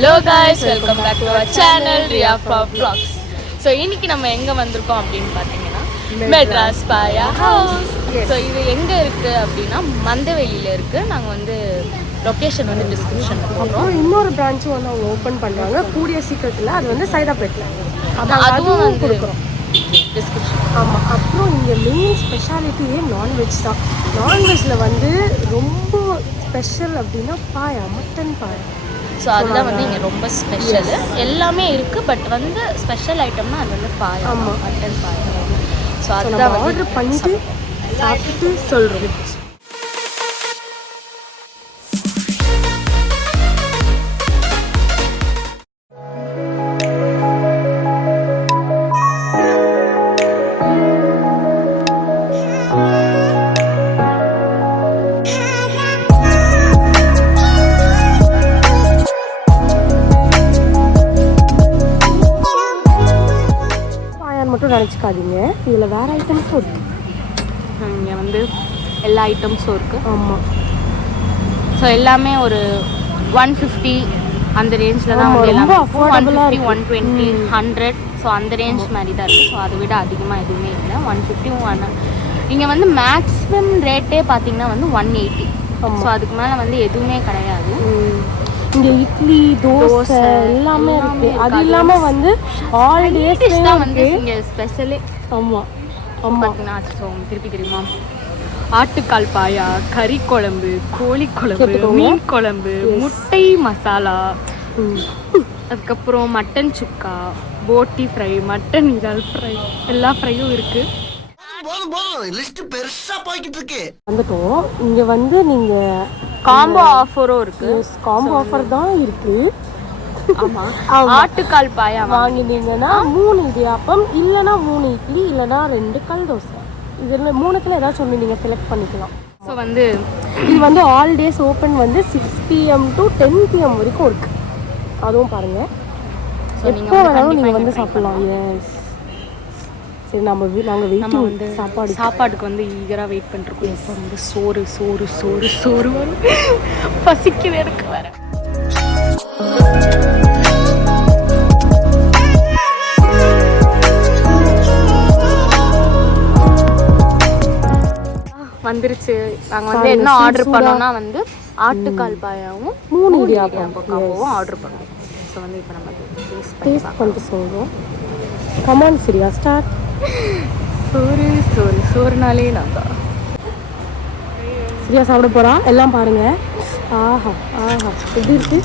Hello guys, welcome back to our channel Ria Vlogs. So இன்னைக்கு நம்ம எங்க வந்திருக்கோம் அப்படினு பாத்தீங்கன்னா மெட்ராஸ் பாயா ஹவுஸ். ஸோ இது எங்க இருக்கு அப்படின்னா மந்தவெளியில இருக்கு. நாங்க வந்து லொகேஷன் வந்து டிஸ்கிரிப்ஷன்ல போடுறோம். இன்னொரு பிரான்ச்சும் வந்து அவங்க ஓபன் பண்றாங்க கூடிய சீக்கிரத்துல. அது வந்து சைதாப்பேட்ல. அதுவும் வந்து கொடுக்குறோம் டிஸ்கிரிப்ஷன். ஆமாம். அப்புறம் இங்கே மெயின் ஸ்பெஷாலிட்டியே நான்வெஜ் தான். நான்வெஜ்ஜில் வந்து ரொம்ப ஸ்பெஷல் அப்படின்னா பாயா, மட்டன் பாயா. ஸோ அதுதான் வந்து இங்கே ரொம்ப ஸ்பெஷலு. எல்லாமே இருக்குது, பட் வந்து ஸ்பெஷல் ஐட்டம்னா அது வந்து பாயா. ஆமாம், மட்டன் பாயா. ஸோ அதுதான் ஆர்டர் பண்ணிட்டு சாப்பிட்டு சொல்கிறோம். மட்டும் நினச்சிக்காதீங்க, இதில் வேறு ஐட்டம்ஸும் இருக்குது. இங்கே வந்து எல்லா ஐட்டம்ஸும் இருக்குது. ஆமாம். ஸோ எல்லாமே ஒரு 150 அந்த ரேஞ்சில் தான் வந்து எல்லாமே 150, 120, 100. ஸோ அந்த ரேஞ்ச் மாதிரி தான் இருக்குது. ஸோ அதை விட அதிகமாக எதுவுமே இல்லை. 150, 100. இங்கே வந்து மேக்ஸிமம் ரேட்டே பார்த்தீங்கன்னா வந்து 180. ஸோ அதுக்கு மேலே வந்து எதுவுமே கிடையாது. இங்கே இட்லி, தோசை எல்லாமே இருக்குது. அது இல்லாமல் வந்து ஆல் டேஸ் தான் வந்து இங்கே ஸ்பெஷலே. ஆமாம் ஆமாம். பார்த்தீங்கன்னா திருப்பி தெரியுமா, ஆட்டுக்கால் பாயா, கறி குழம்பு, கோழி குழம்பு, மீன் குழம்பு, முட்டை மசாலா, அதுக்கப்புறம் மட்டன் சுக்கா, போட்டி ஃப்ரை, மட்டன் இறால் ஃப்ரை, எல்லா ஃப்ரையும் இருக்குது. வந்துட்டோம். இங்கே வந்து நீங்கள் காம்போ ஆஃபரும் இருக்கு. காம்போ ஆஃபர் தான் இருக்கு. ஆமாம். ஆட்டுக்கால் பாயா வாங்கினீங்கன்னா 3 இடியாப்பம், இல்லைனா 3 இட்லி, இல்லைனா 2 கல் தோசை. இதில் 3த்துல ஏதாச்சும் ஒன்று நீங்கள் செலக்ட் பண்ணிக்கலாம். ஸோ வந்து இது வந்து ஆல் டேஸ் ஓப்பன் வந்து 6 PM to 10 PM வரைக்கும் இருக்கு. அதுவும் பாருங்கள், எப்போ வேணாலும் நீங்கள் வந்து சாப்பிட்லாம். எஸ். சரி, நாங்கள் வெயிட்டிங் வந்து சாப்பாடுக்கு வந்து ஈகராக வெயிட் பண்ணிருக்கோம். எப்போ வந்து சோறு சோறு சோறு சோறு வரும். பசிக்குது எனக்கு வேற. வந்துருச்சு. நாங்கள் வந்து என்ன ஆர்டர் பண்ணோம்னா வந்து ஆட்டுக்கால் பாயாவும் 3 இடியாப்பமும் ஆர்டர் பண்ணோம். ஸோ வந்து இப்போ நம்ம டேஸ்ட் பண்ணிட்டு சொல்கிறோம். கமான் சரியா, ஸ்டார்ட். சோறு சோறு சோறுனாலே நான் தான் சரியா சாப்பிட போகிறா. எல்லாம் பாருங்க. ஆஹா ஆஹா, எப்படி இருக்கு?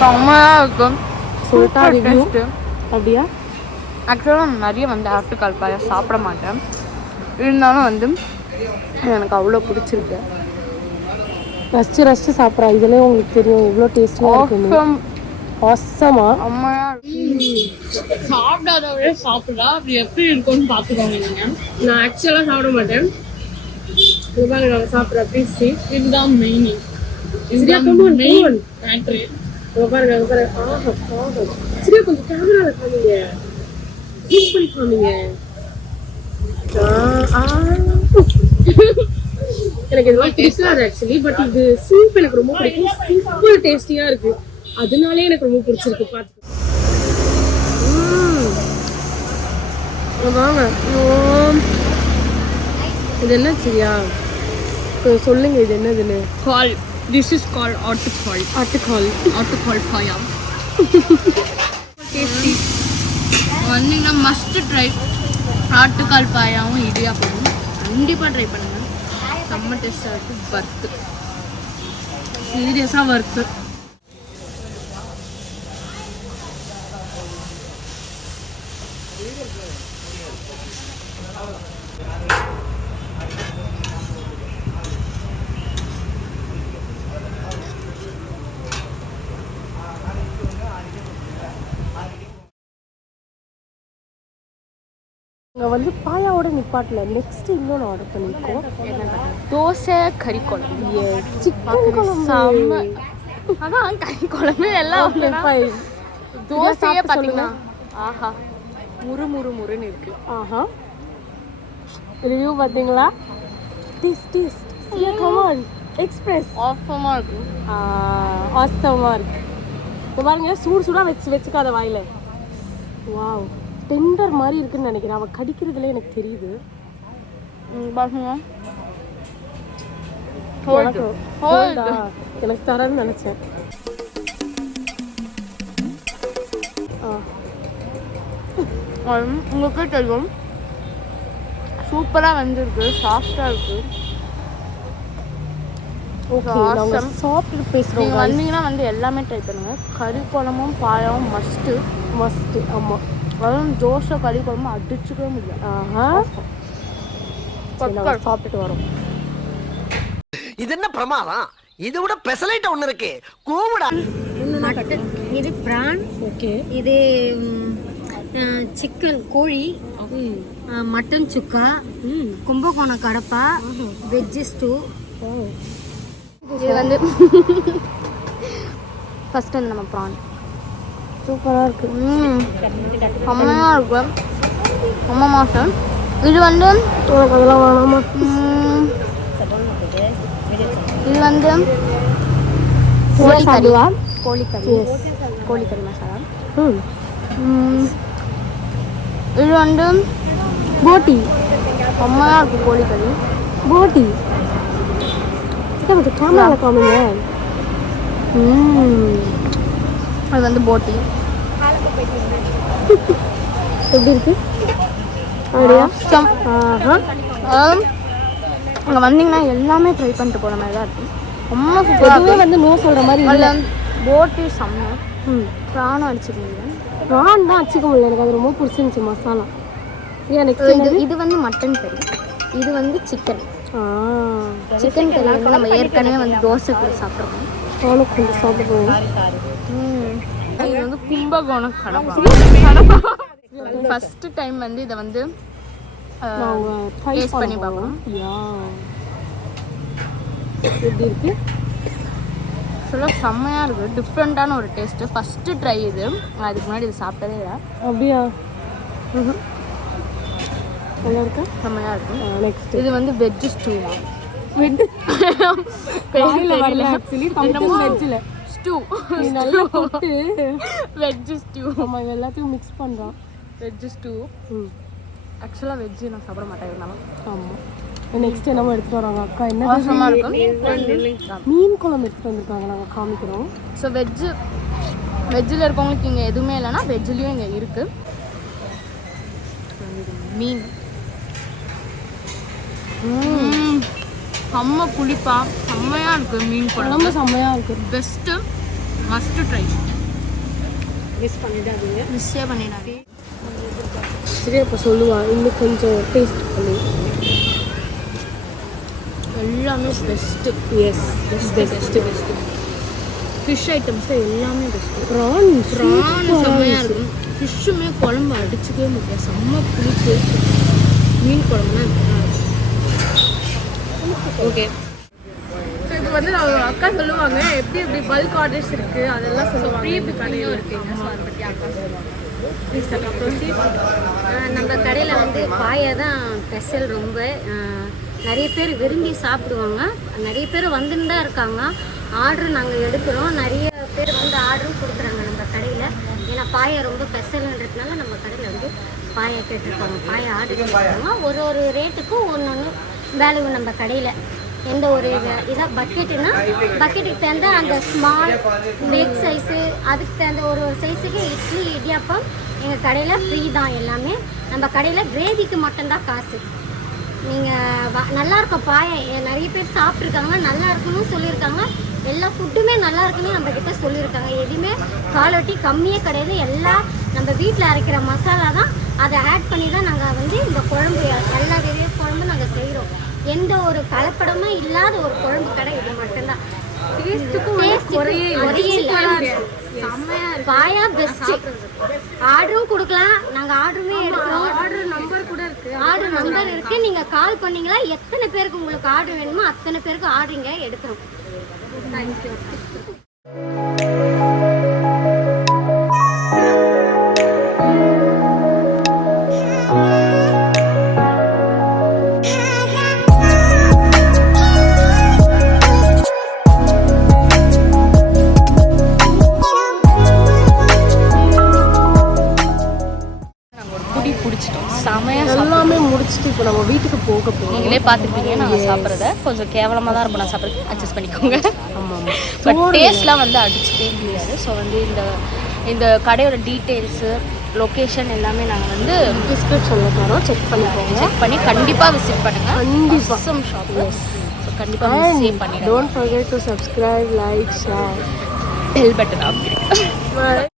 செம்மையாக இருக்கும். சொல்லிட்டா ரிவ்யூ. அப்படியா? ஆக்சுவலாக நிறைய வந்து ஆட்டுக்கால் பாயா சாப்பிட மாட்டேன். இருந்தாலும் வந்து எனக்கு அவ்வளோ பிடிச்சிருக்கு. ரசிச்சு சாப்பிட்றா. இதுலேயே உங்களுக்கு தெரியும் எவ்வளோ டேஸ்டியாக இருக்குன்னு. ஆசமா அம்மையா சாப்பிடாதவரே சாப்பிடா. அப்படி எப்படி இருக்கும்னு பார்த்துக்கோங்க. நீங்கள், நான் ஆக்சுவலாக சாப்பிட மாட்டேன். இதுதான் நாங்கள் சாப்பிட்ற பீஸ். இதுதான் மெயின் ஃபேக்ட்ரி. பாருங்க பாருங்க. ஆஹா ஆஹா. சரியா கொஞ்சம் கேமராவில் காமிங்க, யூஸ் பண்ணி காமிங்க. எனக்கு இது மாதிரி பிடிக்காது ஆக்சுவலி, பட் இது சூப் எனக்கு ரொம்ப பிடிக்கும். சூப்பர் டேஸ்டியாக இருக்கு. அதனாலே எனக்கு ரொம்ப பிடிச்சிருக்கு. பார்த்து வாங்க. இது என்ன சரியா சொல்லுங்க, இது என்னதுன்னு. கால், திஸ் இஸ் கால் ஆட்டுக்கால். ஆட்டுக்கால் பாயா டேஸ்டி. வந்தீங்கன்னா மஸ்ட் ட்ரை. ஆட்டுக்கால் பாயாவும் இடியாப்பமும் கண்டிப்பாக ட்ரை பண்ணுங்க. செம்ம டேஸ்டாக இருக்குது. வறுத்து சீரியஸாக வறுத்து. இங்கே வந்து பாயாவோட நிப்பாட்டில் நெக்ஸ்ட் இன்னொன்று ஆர்டர் பண்ணியிருக்கோம். தோசை கறி குழம்பு, சிக்கன் குழம்பு. செம்ம. அதான் கறி குழம்பு எல்லாம் தோசையே பார்த்தீங்கன்னா ஆஹா முறுமுறுன்னு இருக்கு. ஆஹா, ரிவ்யூ பார்த்தீங்களா? டேஸ்ட். Come on, express. ஆசமாக இருக்கு. ஆசமாக இருக்கு. இப்போ பாருங்க சூடு சூடாக வச்சுக்காத வாயில. வாவ், டெண்டர் மாதிரி இருக்குன்னு நினைக்கிறேன். அவள் கடிக்கிறதுல எனக்கு தெரியுது. பாருங்க எனக்கு தரேன்னு நினச்சேன். உங்களுக்கே தெரியும் சூப்பராக வந்துருக்கு, சாஃப்டாக இருக்குது. ஓகே, நாங்கள் சாப்பிட்டு பேசுகிறோம். நீங்கள் வந்தீங்கன்னா வந்து எல்லாமே ட்ரை பண்ணுங்கள். கறி குழம்பும் பாயாவும் மஸ்ட்டு. ஆமாம். அதுவும் தோசை கறி குழம்பு அடிச்சுக்கவே முடியல. சாப்பிட்டுட்டு வரோம். இது என்ன பிரமாதம்? இதை விட பெசலைட் ஒன்று இருக்கு, கூவிடா. இது பிரான். ஓகே. இது சிக்கன் கோழி, மட்டன் சுக்கா, கும்பகோணம் கடப்பா, வெஜ்ஜு ஸ்டூ. இது வந்து ஃபஸ்ட்டு வந்து நம்ம ப்ரான் சூப்பராக இருக்குது. செம்மையாக இருக்கும், ரொம்ப மாதம். இது வந்து அதெல்லாம் வேணாமா? இது வந்து கோழிக்கறி மசாலா. இது வந்து போட்டி. செம்மையாக இருக்கும் கோழிக்கறி. போட்டி கொஞ்சம் கேமரா காமிங்க. அது வந்து போட்டி. எப்படி இருக்கு அப்படியா? அங்கே வந்தீங்கன்னா எல்லாமே ட்ரை பண்ணிட்டு போகிற மாதிரி தான் இருக்கும். ரொம்ப சூப்பராக வந்து நோ சொல்கிற மாதிரி இல்லை. போட்டி செம்ம. ப்ரானும் அடிச்சுக்க முடியல. ப்ரான் தான் அடிச்சிக்க முடியல. எனக்கு அது ரொம்ப பிடிச்சிருந்துச்சி மசாலா. இது வந்து மட்டன் கறி, இது வந்து சிக்கன். சிக்கன் கறி வந்து நம்ம ஏற்கனவே வந்து தோசை கூட சாப்பிட்றோம். அவனுக்கு கொஞ்சம் சாப்பிடுவோம். இது வந்து கும்பகோணம் கடப்பா. ஃபஸ்ட்டு டைம் வந்து இதை வந்து டேஸ்ட் பண்ணி பார்க்கணும். எப்படி இருக்கு? ஃபுல்லாக செம்மையாக இருக்குது, டிஃப்ரெண்ட்டான ஒரு டேஸ்ட்டு. ஃபஸ்ட்டு ட்ரை இது. நான் இதுக்கு முன்னாடி இது சாப்பிட்டதே இல்லை. அப்படியா? நல்லா இருக்கா? செம்மையாக இருக்கும். நெக்ஸ்ட் இது வந்து வெஜ்ஜு ஸ்டூ தான். ஸ்டூ நல்லா போட்டு வெஜ்ஜு ஸ்டூ. நம்ம எல்லாத்தையும் மிக்ஸ் பண்ணுறோம். வெஜ்ஜு ஸ்டூ. ஆக்சுவலாக வெஜ்ஜு நான் சாப்பிட மாட்டேன் இருந்தாலும். ஆமாம். நெக்ஸ்ட் என்னமோ எடுத்துகிட்டு வராங்க அக்கா. என்ன மோசமாக இருக்கும். மீன் குழம்பு எடுத்துகிட்டு வந்திருக்காங்க, நாங்கள் காமிக்கிறோம். ஸோ வெஜ்ஜில் இருக்கவங்களுக்கு இங்கே எதுவுமே இல்லைன்னா வெஜ்ஜுலேயும் இங்கே இருக்குது. மீன் செம்ம புளிப்பா செம்மையாக இருக்குது. மீன் குழம்பு செம்மையாக இருக்குது. Best, must try. பண்ணிடாதீங்க, மிஸ்ஸே பண்ணிடாதீங்க. சரி, அப்போ சொல்லுவா இன்னும் கொஞ்சம் டேஸ்ட் பண்ணி. எல்லாமே best. Yes, best. Fish items எல்லாமே பெஸ்ட்டு. ப்ரான் செம்மையாக இருக்கும். ஃபிஷ்ஷுமே குழம்பு அடிச்சுக்கவே முடியாது, செம்ம புளிப்பு. மீன் குழம்புனா ஓகே. ஸோ இப்போ வந்து அக்கா சொல்லுவாங்க எப்படி பல்க் ஆர்டர்ஸ் இருக்குது அதெல்லாம் சொல்லுவாங்க. ப்ரீ புக்கிங்கும் இருக்குங்க. ஸோ அதை பற்றி அக்கா சொல்லுவாங்க. நம்ம கடையில் வந்து பாயை தான் ஸ்பெஷல். ரொம்ப நிறைய பேர் விரும்பி சாப்பிடுவாங்க. நிறைய பேர் வந்துன்னு தான் இருக்காங்க. ஆர்டர் நாங்கள் எடுக்கிறோம். நிறைய பேர் வந்து ஆர்டரும் கொடுக்குறாங்க நம்ம கடையில். ஏன்னா பாயை ரொம்ப ஸ்பெஷல்ன்றதுனால நம்ம கடையில் வந்து பாயை கேட்டிருக்காங்க, பாயை ஆர்டர் கேட்டிருக்காங்க. ஒரு ரேட்டுக்கும் ஒன்று வேல்யூ நம்ம கடையில். எந்த ஒரு இதாக பக்கெட்டுனா பக்கெட்டுக்கு தகுந்த அந்த ஸ்மால் பிக் சைஸு அதுக்கு தகுந்த ஒரு சைஸுக்கு இட்லி இடியாப்பம் எங்கள் கடையில் ஃப்ரீ தான். எல்லாமே நம்ம கடையில் கிரேவிக்கு மட்டும்தான் காசு. நீங்கள் நல்லாயிருக்கும் பாயை. நிறைய பேர் சாப்பிட்ருக்காங்க, நல்லா இருக்குன்னு சொல்லியிருக்காங்க. எல்லா ஃபுட்டுமே நல்லா இருக்குன்னு நம்மக்கிட்ட சொல்லியிருக்காங்க. எதுவுமே குவாலிட்டி கம்மியே கிடையாது. எல்லாம் நம்ம வீட்டில் அரைக்கிற மசாலா தான், அதை ஆட் பண்ணி தான் நாங்கள் வந்து இந்த குழம்பு எல்லா வெவ்வேறு குழம்பு நாங்கள் செய்கிறோம். எந்த ஒரு கலப்படமும் இல்லாத ஒரு குழம்பு கடை இது மட்டும்தான். பாயா பெஸ்ட். ஆர்டரும் கொடுக்கலாம், நாங்கள் ஆர்டருமே எடுக்கிறோம். ஆர்டர் நம்பர் கூட இருக்கு. ஆர்டர் நம்பர் இருக்கு. நீங்கள் கால் பண்ணீங்களா எத்தனை பேருக்கு உங்களுக்கு ஆர்டர் வேணுமோ அத்தனை பேருக்கு ஆர்டருங்க எடுக்கிறோம். தேங்க்யூ. இப்போ நம்ம வீட்டுக்கு போக போகிறோம். நீங்களே பார்த்துருப்பீங்க நாங்கள் சாப்பிட்றத கொஞ்சம் கேவலமாக தான் இருக்கும். நான் சாப்பிட்றது அட்ஜஸ்ட் பண்ணிக்கோங்க. ஆமாம் பட் டேஸ்ட்லாம் வந்து அடிச்சுட்டே முடியாது. ஸோ வந்து இந்த கடையோட டீட்டெயில்ஸு லொக்கேஷன் எல்லாமே நாங்கள் வந்து டிஸ்கிரிப்ஷனில் தரோம், செக் பண்ணிக்கோங்க. செக் பண்ணி கண்டிப்பாக விசிட் பண்ணுங்கள். கண்டிப்பாக சம் ஷாப்பு கண்டிப்பாக சேவ் பண்ணிடுங்க. Don't forget to subscribe, like, share, bell button off